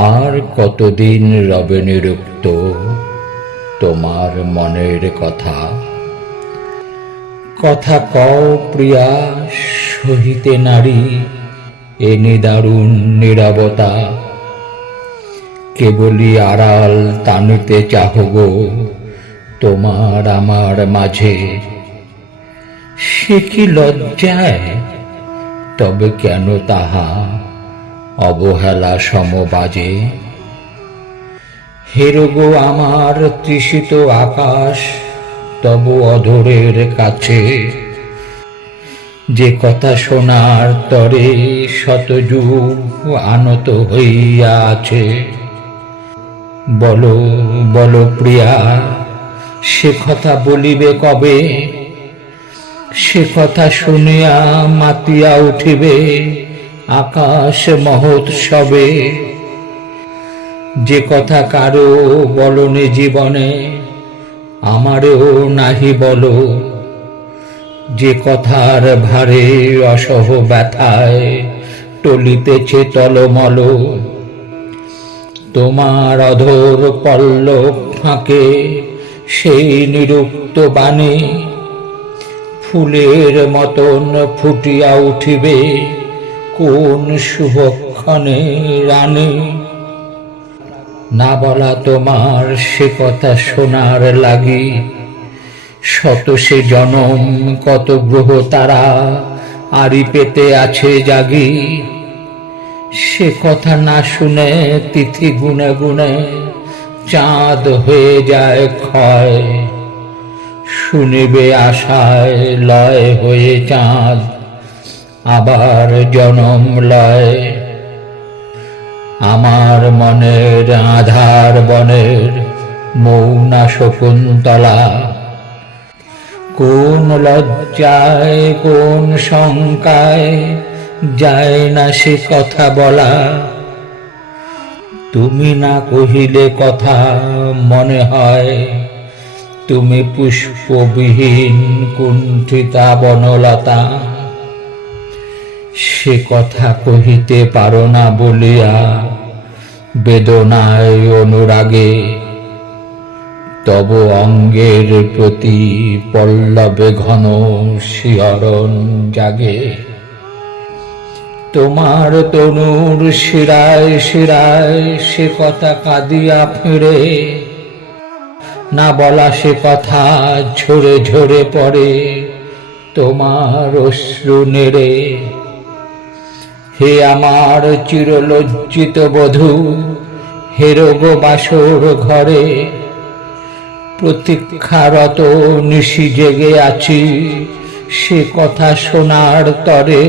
আর কতদিন রবে নিরুক্ত? তোমার মনের কথা। কথা কও প্রিয়া, সহিতে নারী, এ নিদারুণ নিরবতা। কেবলই আড়াল টানিতে চাহ গো, তোমার আমার মাঝে। সে কি লজ্জায়, তবে কেন তাহা? অবহেলা সমবাজে। হেরগো আমার তৃষিত আকাশ তব অধরের কাছে। যে কথা শোনার তরে শতযুগ আনত হইয়া আছে বলো বলো প্রিয়া, সে কথা বলিবে কবে? সে কথা শুনিয়া মাতিয়া উঠিবে। আকাশ মহোৎসবে। যে কথা কারও বলনে জীবনে, আমারও নাহি বলো। যে কথার ভারে অসহ ব্যথায় টলিতেছে তলমল তোমার অধর পল্লব ফাঁকে সেই নিরুক্ত বাণী, ফুলের মতন ফুটিয়া উঠিবে। কোন শুভক্ষণে রানী? না বলা তোমার সে কথা শোনার লাগি। শত সে জনম, কত গ্রহ তারা আড়ি পেতে আছে জাগি। সে কথা না শুনে তিথি গুনে গুনে চাঁদ হয়ে যায় ক্ষয়। শুনিবে আশায় লয় হয়ে চাঁদ। আবার জনম লয়। আমার মনের আধার বনের মৌনা শকুন্তলা। কোন লজ্জায়, কোন শঙ্কায় যায় না সে কথা বলা। তুমি না কহিলে কথা মনে হয়। তুমি পুষ্পবিহীন কুণ্ঠিতা বনলতা। সে কথা কহিতে পারো না বলিয়া বেদনায় অনুরাগে। তব অঙ্গের প্রতি পল্লবে ঘন শিহরণ জাগে। তোমার তনুর শিরায় শিরায় সে কথা কাঁদিয়া ফিরে। না বলা সে কথা ঝরে ঝরে পড়ে তোমার অশ্রু নেড়ে। হে আমার চিরলজ্জিত বধূ, হে রোগ বাসর ঘরে, প্রতীক্ষারত নিশি জেগে আছি সে কথা শোনার তরে।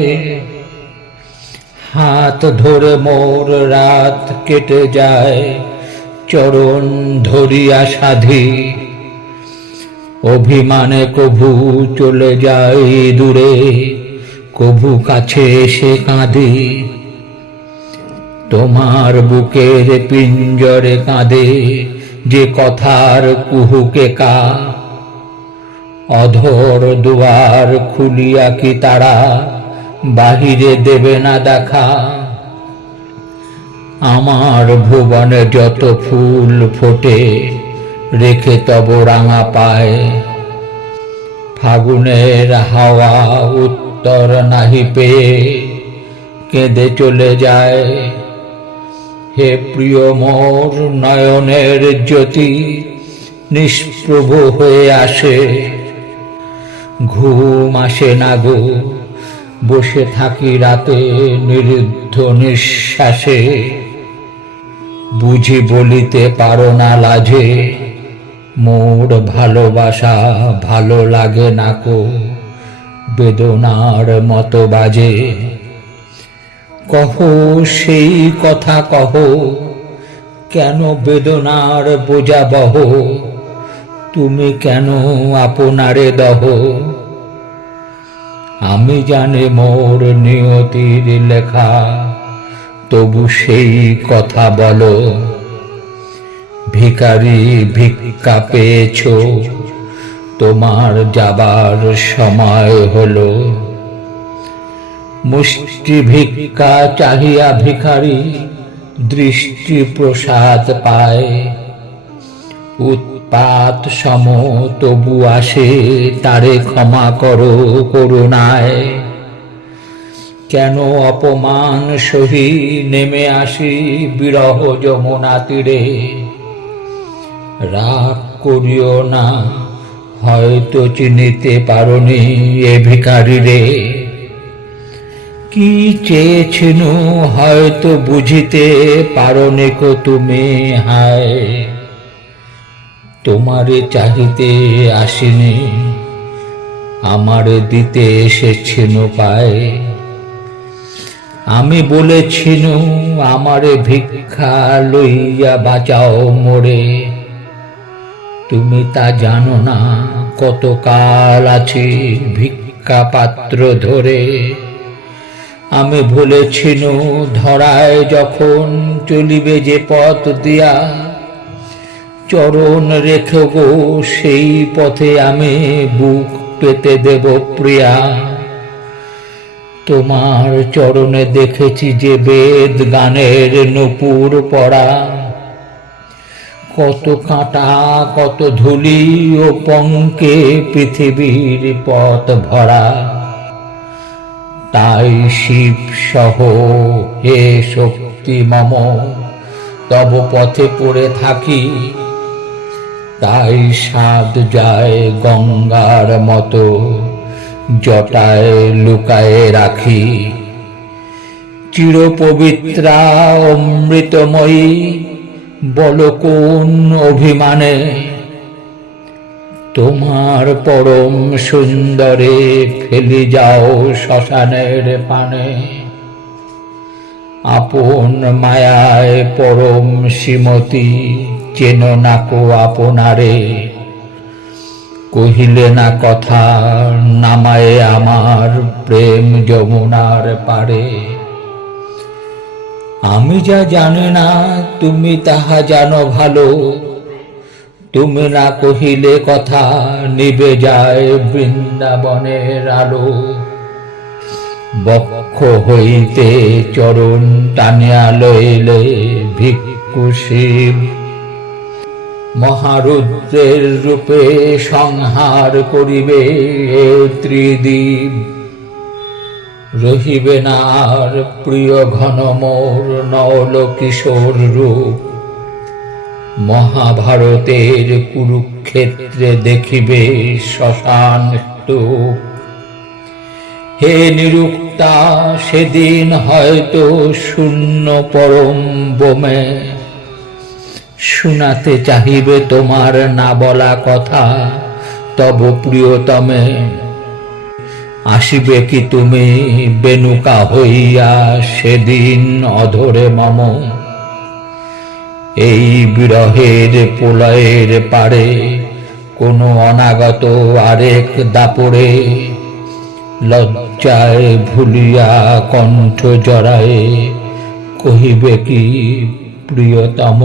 হাত ধরে মোর রাত কেটে যায়, চরণ ধরিয়া সাধি। অভিমানে কভু চলে যায় দূরে। কভু কাছে এসে কাঁদে। তোমার বুকের পিঞ্জরে কাঁদে, যে কথার কুহুকে কা। অধর দুয়ার খুলিয়া কি তারা, বাহিরে দেবে না দেখা। আমার ভুবনে যত ফুল ফোটে, রেখে তব রাঙা পায়। ফাগুনের হাওয়া উত্তর নাহি পেয়ে কেঁদে চলে যায়। হে প্রিয় মোর নয়নের জ্যোতি, নিষ্প্রভ হয়ে আসে। ঘুম আসে না গো, বসে থাকি রাতে নিরুদ্ধ নিঃশ্বাসে। বুঝি বলিতে পারো না লাজে, মোর ভালোবাসা ভালো লাগে না কো। বেদনার মতো বাজে। কহ সেই কথা কহ, কেন বেদনার বোঝা বহ? তুমি কেন আপনারে দহ? আমি জানি মোর নিয়তির লেখা, তবু সেই কথা বলো। ভিকারি ভিক্ষা পেয়েছ তোমার যাবার সময় হল। মুষ্টি ভিক্ষা চাহিয়া ভিখারি দৃষ্টি প্রসাদ পায়। উৎপাত সম তবু আসে, তারে ক্ষমা করো করুণায়। কেন অপমান সহি নেমে আসি বিরহ যমুনা তীরে? রাগ করিও না হয়তো চিনিতে পারনি এ ভিখারি রে। কি চেয়েছিল হয়তো বুঝিতে পারনি কো তুমি, হায়। তোমারে চাহিতে আসিনি, আমারে দিতে এসেছিল পায়। আমি বলেছিল আমারে ভিক্ষা লইয়া বাঁচাও মোরে। তুমি তা জানো না কত কাল আছি ভিক্ষা পাত্র ধরে। আমি বলেছিল ধরায় যখন চলিবে যে পথ দিয়া, চরণ রেখে গো, সেই পথে আমি বুক পেতে দেব প্রিয়া। তোমার চরণে দেখেছি যে বেদ গানের নুপুর পড়া। কত কাঁটা, কত ধুলি ও পঙ্কে পৃথিবীর পথ ভরা। তাই শিব সহ হে শক্তি মম, তব পথে পড়ে থাকি। তাই স্বাদ যায় গঙ্গার মতো, জটায় লুকায়ে রাখি। চির পবিত্রা অমৃতময়ী বল কোন অভিমানে? তোমার পরম সুন্দরে ফেলি যাও শ্মশানের পানে। আপন মায়ায় পরম শ্রীমতী চেন নাকো আপনারে। কহিলে না কথা, নামায়ে আমার প্রেম যমুনার পারে আমি যা জানি না, তুমি তাহা জানো ভালো। তুমি না কহিলে কথা নিবে যায় বৃন্দাবনের আলো। বক্ষ হইতে চরণ টানিয়া লইলে ভিক্ষু শিব। মহারুদ্রের রূপে সংহার করিবে ত্রিদীপ। রহিবে না আর প্রিয় ঘন মোর নল কিশোর রূপ। মহাভারতের কুরুক্ষেত্রে দেখিবে শ্মশান স্তূপ। হে নিরুক্তা, সেদিন হয়তো শূন্য পরম বোমে। শোনাতে চাহিবে তোমার না বলা কথা, তব প্রিয়তমে। আসিবে কি তুমি? বেনুকা হইয়া সেদিন অধরে মম। এই বিরহের প্রলয়ের পারে কোনো অনাগত আরেক দাপড়ে লজ্জায় ভুলিয়া কণ্ঠ জড়ায়ে, কহিবে কি প্রিয়তম?